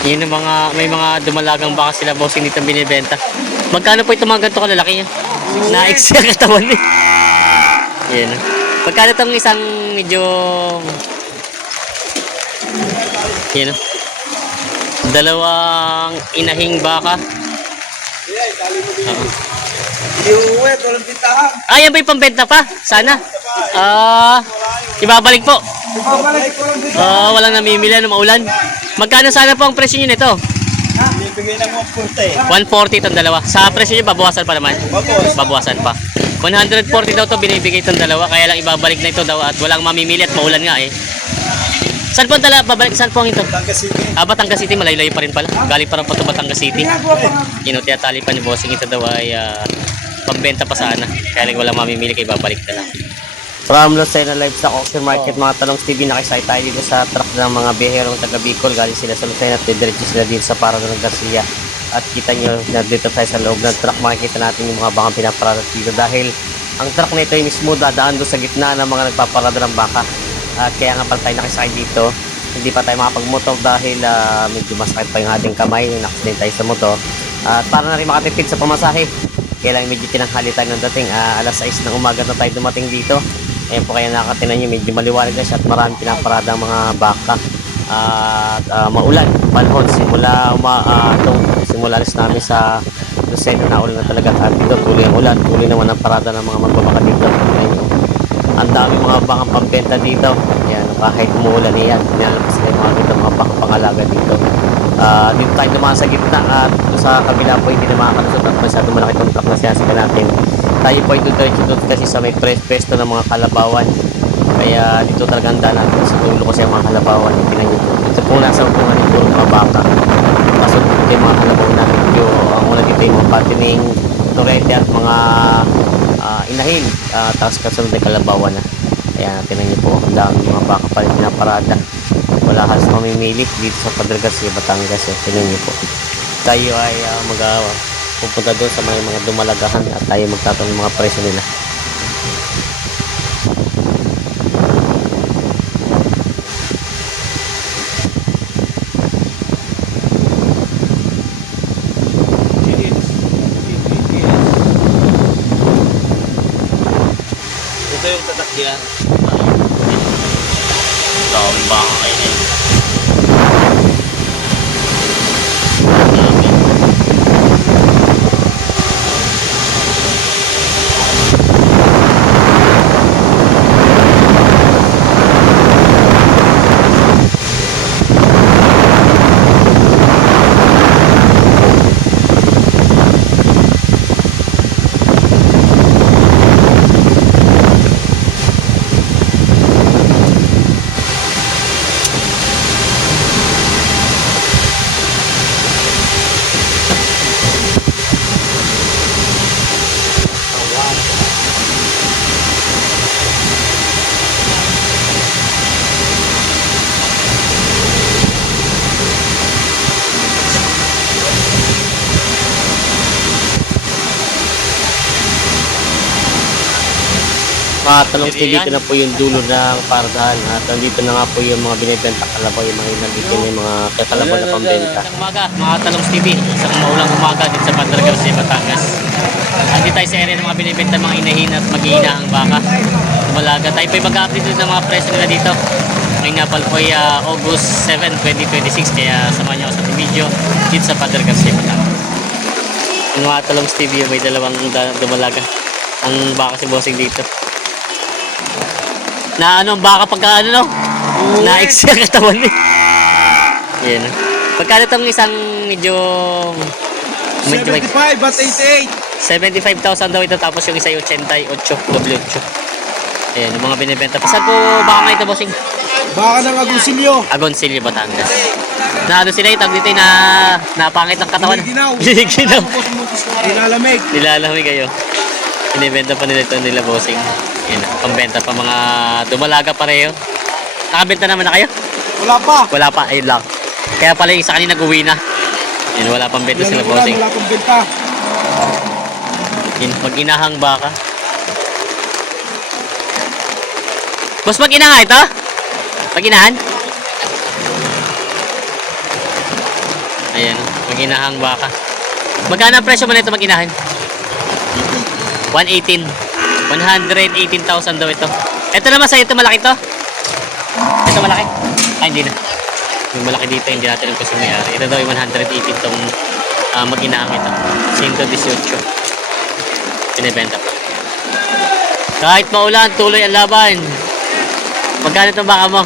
Yun ang mga, may mga dumalagang baka sila bossing dito binibenta. Magkano po ito mga ganito kalalaki niya? Na-ex yung katawan niya. Yan. Magkano itong isang medyo... Yan. Dalawang inahing baka. Hindi uuwet, walang pintahan. Ay, yan ba yung pambenta pa? Sana. Ibabalik po. Ibabalik, walang pintahan. Walang namimili ng maulan. Magkano sana po ang presyo nyo nito? Bibigay ng 140. 140 itong dalawa. Sa presyo nyo, babawasan pa naman? Babawas. Babawasan pa. 140 daw to binibigay itong dalawa. Kaya lang ibabalik na ito daw at walang mamimili at maulan nga eh. Saan po ang dalawa? Babalik saan po ang ito? Batangas City. Batangas City. Malayo-layo pa rin pala. Galing pa rin po ito Batangas City. Tinatali pa ni bossing ito daw ay pambenta pa sana. Kaya lang walang mamimili kaya babalik na lang. From Lucena Livestock Auction Market, mga Talongs TV, nakisay tayo dito sa truck ng mga biherong taga Bicol. Galing sila sa Lucena at didiretso sila dito sa Parada ng Garcia. At kita nyo na dito tayo sa loob ng truck, makikita natin yung mga bakang pinaparada dito. Dahil ang truck na ito ay mismo dadaan doon sa gitna ng mga nagpaparada ng baka. At kaya nga pala tayo nakisakay dito. Hindi pa tayo makapagmotor dahil medyo masakit pa yung ating kamay. Nakasdin tayo sa motor. At para na rin makatipid sa pamasahe. Kaya lang medyo tinanghali tayo ng dating. Alas 6 ng umaga na tayo dumating dito. Ayan po kaya nakatinan nyo, medyo maliwanag na siya at marami pinaparada ang mga baka. At maulan, panahon, simula alis namin sa Lucena na ulan na talaga. At dito tuloy ang ulan, tuloy naman ang parada ng mga magbabaka dito. Ayan, ang dami mga bakang pambenta dito. Ayan, kahit umuulan yan, nilalabas na yung mga dito, mga bakang pangalaga dito. Dito tayo naman sa gitna at sa kabila po hindi na makakalusot at masyado malaki itong truck na sinasika natin. Tayo po ay doon kasi sa may presto ng mga kalabawan. Kaya dito talagang daan natin sa dulo kasi ang mga kalabawan. Ito po nasa upungan ng puro mga baka. Pasok po yung mga kalabawan natin. Ang una dito yung mga patining, torete at mga inahin. Tapos kasunod ay kalabawan na. Kaya tinan niyo po, ang dami mga baka pa rin pinaparada. Wala halos mamimili dito sa Padre Garcia, Batangas. Tinan niyo po. Tayo ay pupunta doon sa mga dumalagahan at tayo magtatanong ng mga presyo nila. Ito yung tatakyan. Dami baka kayo na yun. Mga Talongs TV, dito na po yung dulo ng pardahan at nandito na nga po yung mga binibenta kalabaw, yung mga nandito yung mga kakalabaw na pambenta. Isang umaga, mga Talongs TV, isang maulang umaga dito sa Padre Garcia, Batangas. Andito tayo sa area ng mga binibenta mga inahin at mag-iina ang baka. Malaga tayo po yung mag-update ng mga presyo nila dito. Ngayon nga pala po ay August 7, 2026, kaya samahan niyo ako sa ating video dito sa Padre Garcia, Batangas. Yung mga Talongs TV, may dalawang dumalaga ang baka si bossing dito. Na ano, baka pagka ano no? Na-ex yung katawan niya. Yan. Pagkano itong isang medyo 75 at 88. 75,000 daw ito, tapos yung isa yung 88, W8. Ayan, yung mga binibenta. Saan po baka nga ito, bossing? Baka ng Agoncillo. Agoncillo, Batangas. Na ano sila yung tag dito na napangit ng katawan. Ginaw. Ginaw. Nilalamig. Nilalamig kayo. Inibenta pa nila ito nila, bossing. Yan, pambenta pa mga dumalaga pareho. Nakabenta naman na kayo? Wala pa. Wala pa, ayun lang. Kaya pala yung isa kanina nag-uwi na. Yan, wala pang benta sila, bossing. Wala pang benta. Yan, mag-inahang baka. Boss, mag-ina nga ito? Mag-inahan? Ayan, mag-inahang baka. Magkano ang presyo mo na ito mag-inahan? 118. 118,000 daw ito. Ito naman sa'yo, ito malaki to? Ito malaki? Ay, hindi na. Yung malaki dito, hindi natin yung gusto mayari. Ito daw yung 118 itong mag-inahang ito. 118. Pinibenta pa. Kahit maulan, tuloy ang laban. Magkano itong baka mo?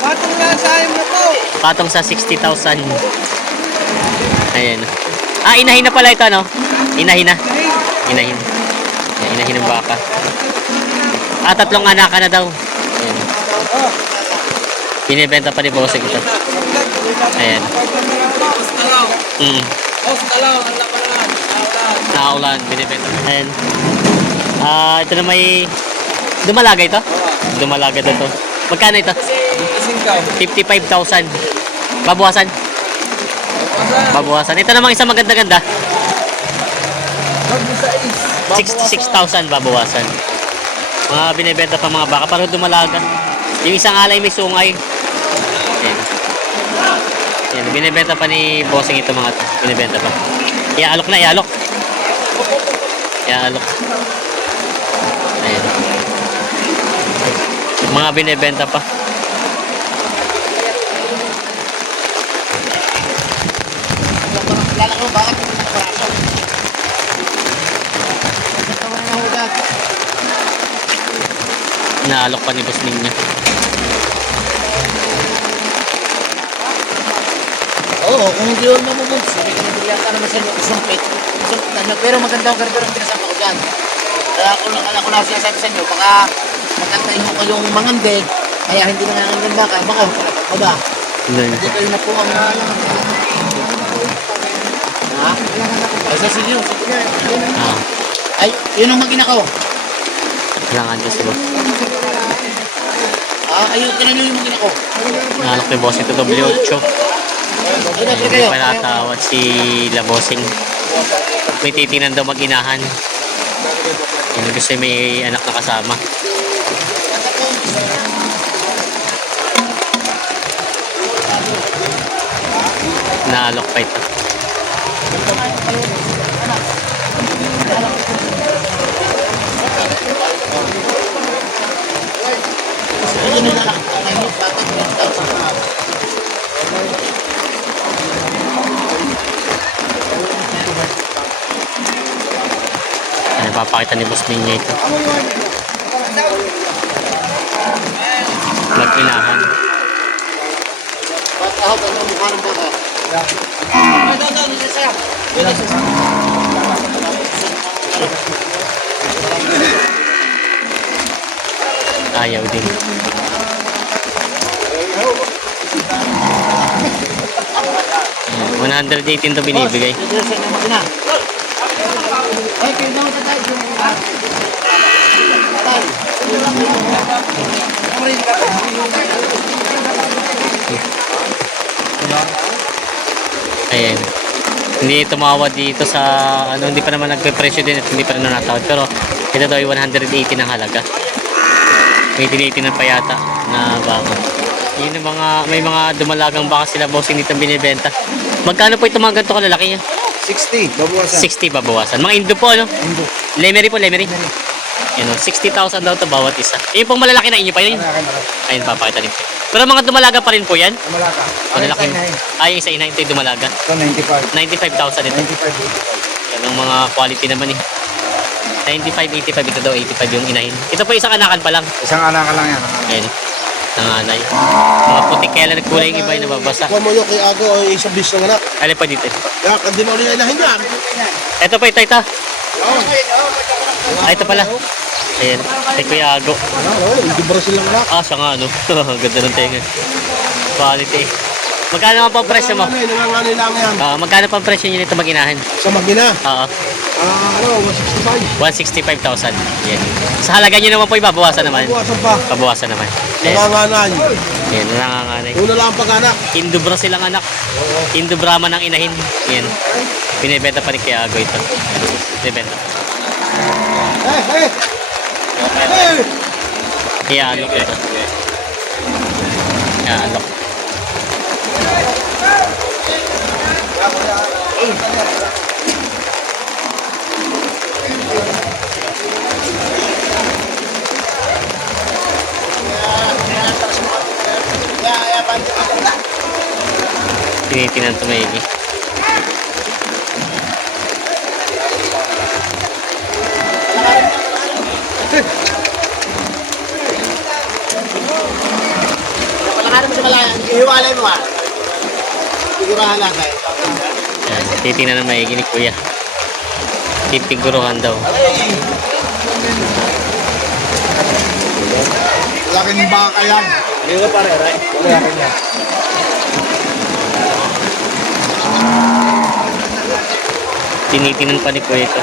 Patong na sa akin mo po. Patong sa 60,000. Ayan. Ah, inahin na pala ito, no? Inahin na. Inahin. Ayan, inahin ng baka. Ah, 3 anak na daw. Ayan. Binibenta pa ni Bossing ito. Ayan. Naulan. Binibenta. Ayan. Ah, ito na may... Dumalaga ito? Dumalaga ito. Magkano ito? 55,000. Babawasan? Babawasan. Ito namang isang maganda-ganda. 66,000 babawasan. Mga binibenta pa mga baka para dumalaga. Yung isang alay may sungay. Ayan. Ayan. Binibenta pa ni Bossing ito mga ito. Binibenta pa. Iaalok na, iaalok. Iaalok. Ayan. Mga binibenta pa. Naalok pa ni Boss Ninya. Oo, kung hindi yun mamumog, sabi ka nabigyan ka naman sa inyo, isumpit. Pero maganda ang garder ang pinasama ko dyan. Kaya ako na sinasabi sa inyo, baka magantay mo kayong mangande, kaya hindi na nangangan baka, baka pa ba? Hindi kayo na po ang ha? Ay, sige yun. Ay, yun ang magina ko. Kailangan dyan si Boss. Ayun, kinanyo yung magina ko. Naalok ni Bossing ito W8. Hindi pa natawad si La Bossing. May titinan daw mag-inahan. Yun kasi may anak na kasama. Naalok pa ito. Ayun yung nakakatayin, bakit yung tao sa mga. Ano papakita ni Boss Ninya ito? Mag-inahan. Bakit ang mukha ng baka? Ayaw din. Ayan, 118 to binibigay. Ay, kayo naman sa tayo. Ayan. Hindi tumawad dito sa ano, hindi pa naman nagpe-presyo din at hindi pa rin natawad. Pero ito daw ay 180 ng halaga. May 180 ng payata na baka. Yun ang mga, may mga dumalagang baka sila Bossing dito binibenta. Magkano po ito mga ganito kalalaki niya? 60, babawasan. 60 babawasan. Mga Indo po, ano? Indo. Lemery po, lemery. Yan o, 60,000 daw to bawat isa. Yung pong malalaki na inyo pa yun. Ayun, papakita rin po. Pero mga dumalaga pa rin po yan. Malaka. Malalaki. Ay, yung isa ina, ito yung dumalaga. Ito 95. 95,000 ito. 95. Yan ang mga quality naman eh. 95, 85, ito daw 85 yung inahin. Ito po isang anakan pa lang. Isang anak ka lang yan. Ayan. Nanganay. Mga putik kaya lang nagkulay yung iba yung nababasa. Kuha mo yung kay Ago o isang bis ng anak. Alin pa dito. Yak, hindi mo ulit ilahin yan. Ito pa, ito. Ay, ito pala. Ayan. Kay Kuya Ago. Hindi ba silang anak? Ah, siya nga, ano. Ganda ng tenga. Quality. Magkano naman po ang presyo mo? Nanganganay lang yan. Magkano pa ang presyo nyo nito mag-inahin? Sa Magina. Oo. 165. 165,000. Yan. Sa halaga nyo naman po, ibabawasan naman. Buwasan pa. Babawasan naman. Ayan. Nanganganay. Yan, nanganganay. Una lang ang pag-anak. Indubra silang anak. Indubrama ng inahin. Yan. Binibenta pa rin kaya Ago ito. Binibenta. Hey! Kaya alok ito. Kaya alok. Tinitinan ito maigi. Palakarin mo sa malayan. Ihiwalay mo ah. Sigurahan lang tayo. Yan, titinan na maigi ni Kuya. Pipiguruhan daw. Laki ng baka yan. Hindi ko pare, right? Laki niya. Tinitinan pa ni Kuya ito.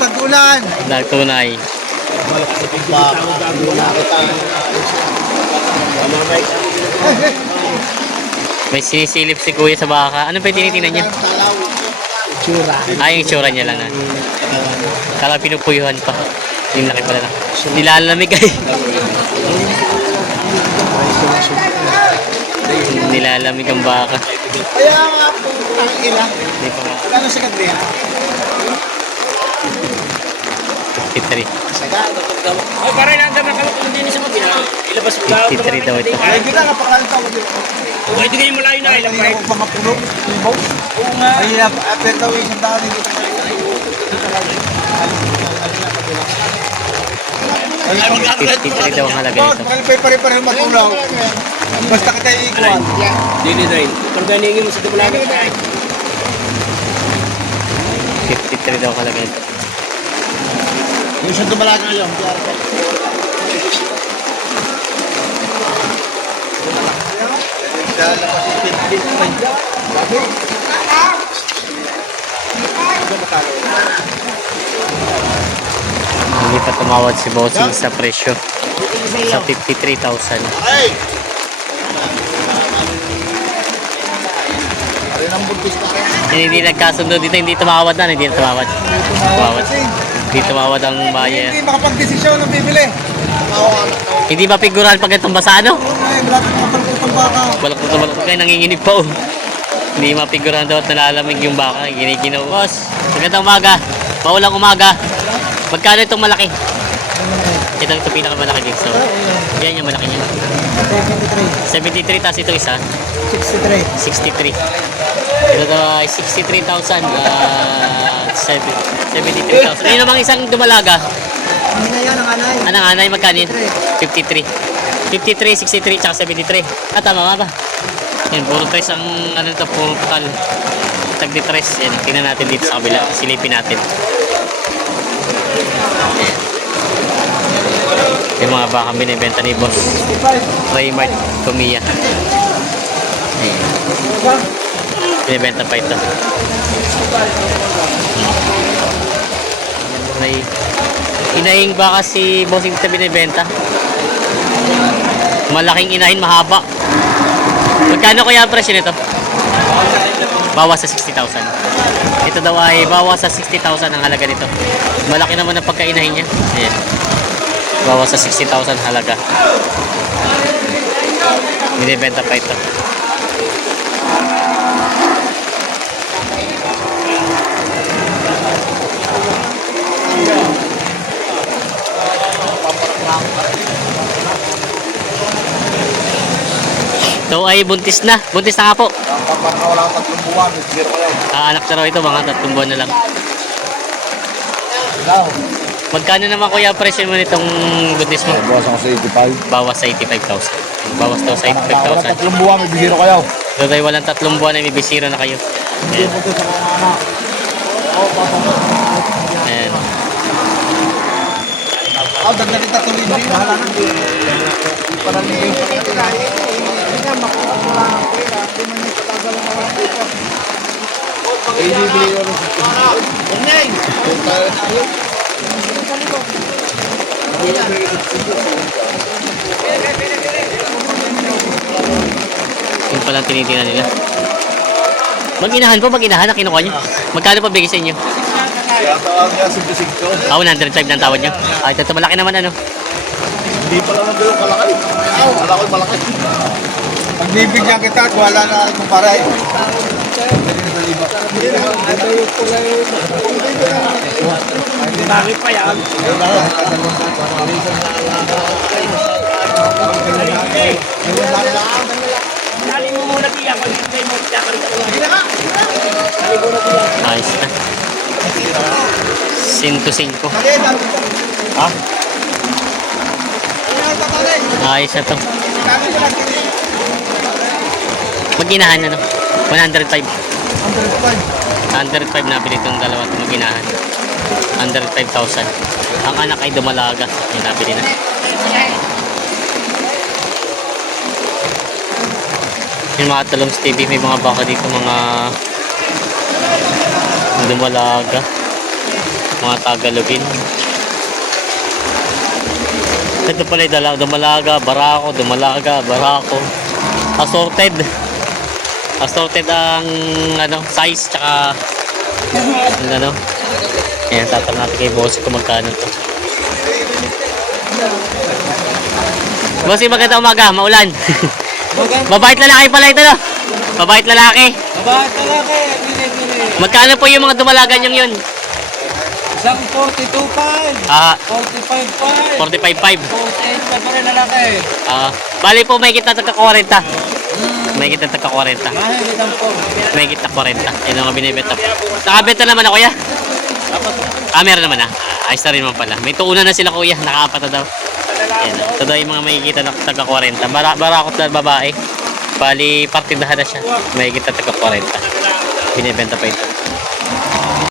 Pag-ulan. Nagtunay. May sinisilip si Kuya sa baka. Ano pa yung tinitingnan niya? Tsura. Yung itsura niya lang. Kala pinupuyuhan pa. Yung laki pala na. Nilalamig ay. Nilalamig ang baka. Kaya nga po, ang ilang. Hindi pa nga. Wala na sa kadriya. 53. Ay, parang nandang ka kung hindi sa mabila. Ilabas mo lang. 53 daw ito. Ay, kita nga pakalan tao. Kung hindi kayo malayo na ilang Hindi ako pangapulong. Oo nga. Ay, pero daw isang daan dito. 53 daw ang halaga nito. Bakit pare-pare matulaw? Basta kita iikuan. Dili na rin. Kung ganingin mo sa dumulaga. 53 daw ang halaga nito. Yung sa dumulaga ngayon. Hindi pa tumawad si Bossing sa presyo. Sa 53,000. Ay! Ay, ang buntis na rin. Hindi nagkasundo dito, hindi tumawad na, hindi na tumawad. Tumawad. Hindi tumawad ang buyer. Hindi makapag-desisyon ng bibili. Hindi ba figural pag itong basa, ano? Ay, wala kang makapag-utang baka. Balak kayo, nanginginig pa oh. Hindi mapiguran daw at nalalamig yung baka. Ginikinaw. Boss, magandang umaga. Maulang umaga. Magkano itong malaki? Ito pinakamalaki dito. So, yan yung malaki niya. 73, tapos ito isa. 63. Ito daw ay 63,000. 73,000. Yun namang isang dumalaga. Hindi na yan ang anay. Anong anay, magkano yun? 53. 53, 63, tsaka 73. Tama nga ba? Yan, puro tres ang ano ito, puro total. Tagdi tres. Yan, tingnan natin dito sa kabila. Silipin natin. Yan. Yung mga baka binibenta ni Boss Raymart Tomiya. Ayan. Binibenta pa ito. May inahing baka si Bossing ito binibenta. Malaking inahin, mahaba. Magkano kaya ang presyo nito? Bawas sa 60,000. Ito daw ay bawas sa 60,000 ang halaga nito. Malaki naman ang pagkainahin niya. Ayan. Bawas sa 60,000 halaga. Binibenta pa ito. Ito ay buntis na. Buntis na nga po. Kapag wala kang 3 buwan, bigyan ko yan. Anak na raw ito, mga 3 buwan na lang. Ikaw? Magkano naman kuya presyo mo nitong buntis mo? Buwas ako sa 85. Bawas sa 85,000. Bawas daw sa Wala 85,000. 3 buwan, bibigyan ko kayo. So dahil walang 3 buwan ay may bisiro na kayo. Hindi mo ito sa mga anak. Ayan. Dagdagan kita tuloy din. Bahala na. Parang hindi. Bibili ko rin. palang tinitingnan nila. Mag-inahan po, mag-inahan ang kinuha nyo. Magkano pa bigay sa inyo? Kaya tawag niya, 5-5. 105 na ang tawad nyo. Ay, ito malaki naman ano. Hindi pa naman gano'ng kalaki. Wala ko malaki. Pag bibigyan kita at wala na ako kumparay. Bakit pa yan? Dali mo muna tiyak. Pag-ibigay mo tiyak. Ayos na. 105. Ha? Ayos na to. Mag-inahan ano. 105. 105 nabili itong dalawa itong mag-inahan. 105,000. Ang anak ay dumalaga. Yung nabili na. Yung mga talong TV, may mga baka dito, mga dumalaga. Mga tagalogin. Ito pala yung dumalaga, barako, barako. Assorted. Assorted ang ano, size tsaka ano. Ayan, tatanong natin kay Bossy kung magkano to. Bossy, magandang umaga, maulan. Mabait lalaki pala ito, no? Mabait lalaki. Bakit lalaki? Magkano po yung mga dumalaga niyong yun? Isang 42.5. Ah, 45.5. 45.5. 48 pa rin lalaki. Bali po, may kita tagka 40. May kita tagka 40. Mahigit ang po. May kita 40. Yan ang binibenta. Nakabenta naman ako, kuya. Meron naman ayos na rin naman pala. May tuunan na sila, kuya. Nakaapat na daw. Yan. Ito daw yung mga may kita na tagka 40. Barakot na babae. Bali, partidahan na siya. May kita tagka 40. Binibenta pa ito.